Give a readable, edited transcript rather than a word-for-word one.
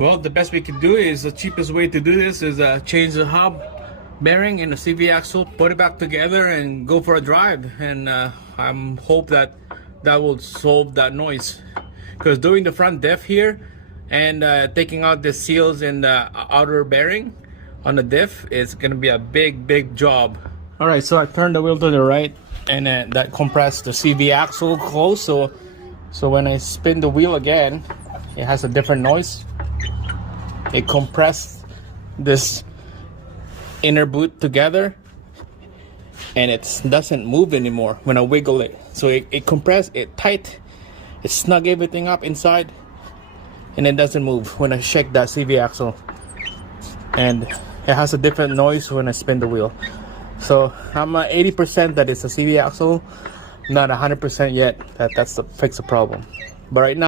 Well, the best we can do is, the cheapest way to do this is change the hub bearing and the CV axle, put it back together and go for a drive. And I'm hope that that will solve that noise. Because doing the front diff here and taking out the seals in the outer bearing on the diff is gonna be a big job. All right, so I turned the wheel to the right and that compressed the CV axle close. So when I spin the wheel again, it has a different noise. It compressed this inner boot together and it doesn't move anymore when I wiggle it. So it compressed it tight, it snug everything up inside, and it doesn't move when I shake that CV axle. And it has a different noise when I spin the wheel. So I'm 80% that it's a CV axle, not 100% yet that that's to fix the problem. But right now